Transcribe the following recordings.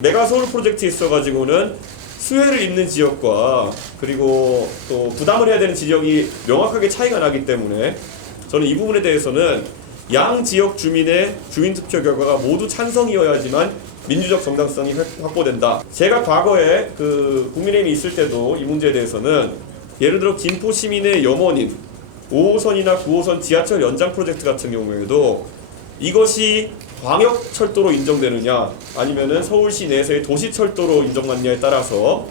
메가서울 프로젝트에 있어가지고는 수혜를 입는 지역과 그리고 또 부담을 해야 되는 지역이 명확하게 차이가 나기 때문에 저는 이 부분에 대해서는 양 지역 주민의 주민투표 결과가 모두 찬성이어야지만 민주적 정당성이 확보된다. 제가 과거에 국민의힘이 있을 때도 이 문제에 대해서는 예를 들어 김포 시민의 염원인 5호선이나 9호선 지하철 연장 프로젝트 같은 경우에도 이것이 광역철도로 인정되느냐 아니면은 서울시 내에서의 도시철도로 인정받느냐에 따라서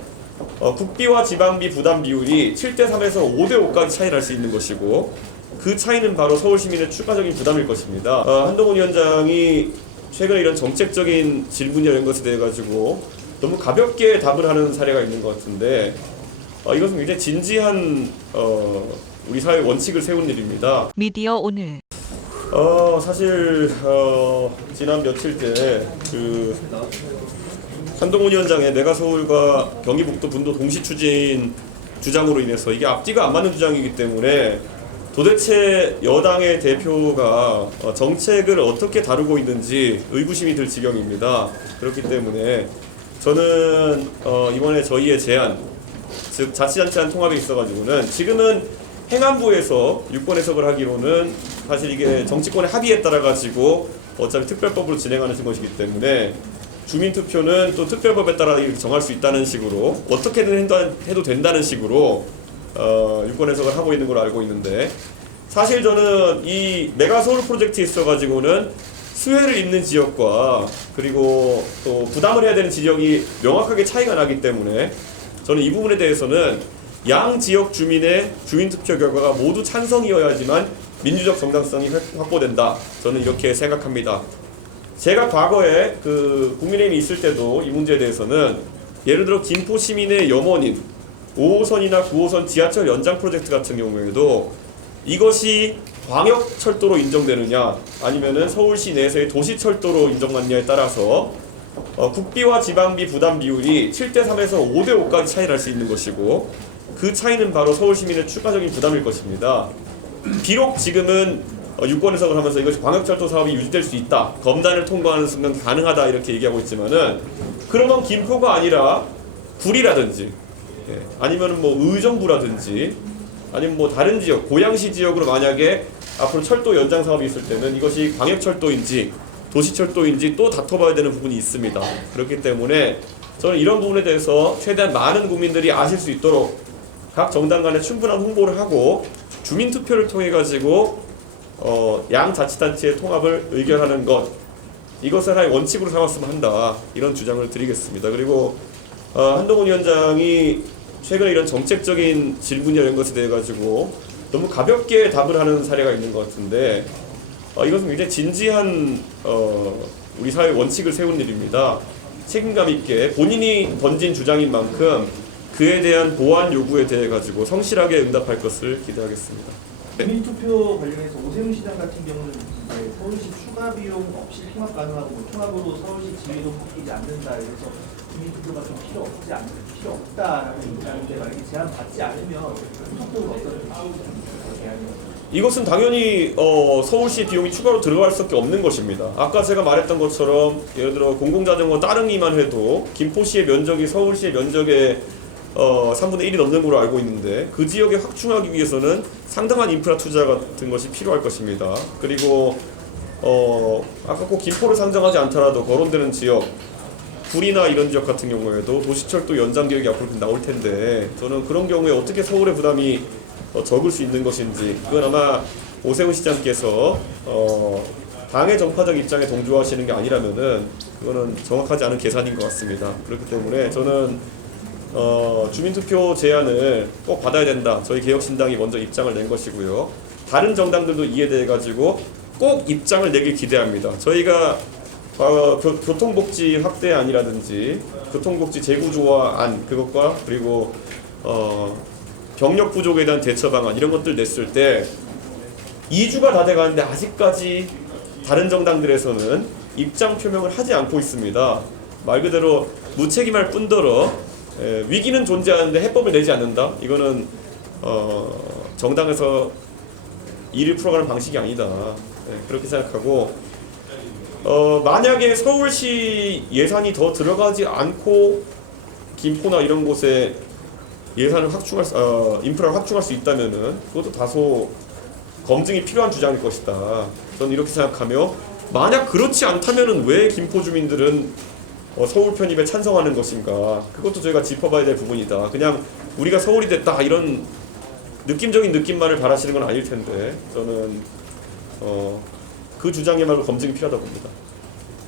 국비와 지방비 부담 비율이 7대3에서 5대5까지 차이 날 수 있는 것이고 그 차이는 바로 서울 시민의 추가적인 부담일 것입니다. 한동훈 위원장이 최근에 이런 정책적인 질문이나 이런 것에 대해 가지고 너무 가볍게 답을 하는 사례가 있는 것 같은데 이것은 굉장히 진지한 우리 사회의 원칙을 세운 일입니다. 미디어 오늘 사실 지난 며칠째 한동훈 위원장의 메가서울과 경기북도 분도 동시 추진 주장으로 인해서 이게 앞뒤가 안 맞는 주장이기 때문에 도대체 여당의 대표가 정책을 어떻게 다루고 있는지 의구심이 들 지경입니다. 그렇기 때문에 저는 이번에 저희의 제안, 즉 자치단체간 통합에 있어가지고는 지금은 행안부에서 유권 해석을 하기로는 사실 이게 정치권의 합의에 따라 가지고 어차피 특별법으로 진행하는 것이기 때문에 주민투표는 또 특별법에 따라 정할 수 있다는 식으로 어떻게든 해도 된다는 식으로 유권 해석을 하고 있는 걸로 알고 있는데 사실 저는 이 메가서울 프로젝트에 있어가지고는 수혜를 입는 지역과 그리고 또 부담을 해야 되는 지역이 명확하게 차이가 나기 때문에 저는 이 부분에 대해서는 양 지역 주민의 주민투표 결과가 모두 찬성이어야지만 민주적 정당성이 확보된다. 저는 이렇게 생각합니다. 제가 과거에 국민의힘이 있을 때도 이 문제에 대해서는 예를 들어 김포 시민의 염원인 5호선이나 9호선 지하철 연장 프로젝트 같은 경우에도 이것이 광역철도로 인정되느냐 아니면은 서울시 내에서의 도시철도로 인정받느냐에 따라서 국비와 지방비 부담 비율이 7대3에서 5대5까지 차이 날 수 있는 것이고 그 차이는 바로 서울 시민의 추가적인 부담일 것입니다. 비록 지금은 유권 해석을 하면서 이것이 광역철도 사업이 유지될 수 있다. 검단을 통과하는 순간 가능하다 이렇게 얘기하고 있지만은 그러면 김포가 아니라 구리라든지 아니면은 뭐 의정부라든지 아니면 뭐 다른 지역, 고양시 지역으로 만약에 앞으로 철도 연장 사업이 있을 때는 이것이 광역철도인지 도시철도인지 또 다퉈봐야 되는 부분이 있습니다. 그렇기 때문에 저는 이런 부분에 대해서 최대한 많은 국민들이 아실 수 있도록 각 정당 간에 충분한 홍보를 하고 주민투표를 통해 가지고 양 자치단체의 통합을 의결하는 것 이것을 하나의 원칙으로 삼았으면 한다 이런 주장을 드리겠습니다. 그리고 한동훈 위원장이 최근에 이런 정책적인 질문이나 이런 것에 대해 가지고 너무 가볍게 답을 하는 사례가 있는 것 같은데 이것은 굉장히 진지한 우리 사회의 원칙을 세운 일입니다. 책임감 있게 본인이 던진 주장인 만큼 그에 대한 보완 요구에 대해 가지고 성실하게 응답할 것을 기대하겠습니다. 주민투표 관련해서 오세훈 시장 같은 경우는 이제 서울시 추가 비용 없이 통합 가능하고 통합으로 서울시 지위도 바뀌지 않는다. 그래서 주민투표가 좀 필요 없다라는 입장인데 만약에 제안 받지 않으면 속도는 어떻게 이것은 당연히 서울시 비용이 추가로 들어갈 수밖에 없는 것입니다. 아까 제가 말했던 것처럼 예를 들어 공공자전거 따릉이만 해도 김포시의 면적이 서울시의 면적의 3분의 1이 넘는 걸로 알고 있는데 그 지역에 확충하기 위해서는 상당한 인프라 투자 같은 것이 필요할 것입니다. 그리고 아까 꼭 김포를 상정하지 않더라도 거론되는 지역 구리나 이런 지역 같은 경우에도 도시철도 연장 계획이 앞으로 나올 텐데 저는 그런 경우에 어떻게 서울의 부담이 적을 수 있는 것인지 그건 아마 오세훈 시장께서 당의 정파적 입장에 동조하시는 게 아니라면은 그거는 정확하지 않은 계산인 것 같습니다. 그렇기 때문에 저는 주민투표 제안을 꼭 받아야 된다. 저희 개혁신당이 먼저 입장을 낸 것이고요. 다른 정당들도 이에 대해 가지고 꼭 입장을 내길 기대합니다. 저희가 교통복지 확대안이라든지 교통복지 재구조화안 그것과 그리고 병력 부족에 대한 대처 방안 이런 것들 냈을 때 2주가 다 돼가는데 아직까지 다른 정당들에서는 입장 표명을 하지 않고 있습니다. 말 그대로 무책임할 뿐더러 위기는 존재하는데 해법을 내지 않는다? 이거는 정당에서 일을 풀어가는 방식이 아니다. 그렇게 생각하고 만약에 서울시 예산이 더 들어가지 않고 김포나 이런 곳에 예산을 인프라를 확충할 수 있다면은 그것도 다소 검증이 필요한 주장일 것이다. 저는 이렇게 생각하며 만약 그렇지 않다면은 왜 김포 주민들은 서울 편입에 찬성하는 것인가? 그것도 저희가 짚어봐야 될 부분이다. 그냥 우리가 서울이 됐다 이런 느낌적인 느낌만을 바라시는 건 아닐 텐데 저는 그 주장에 말고 검증이 필요하다고 봅니다.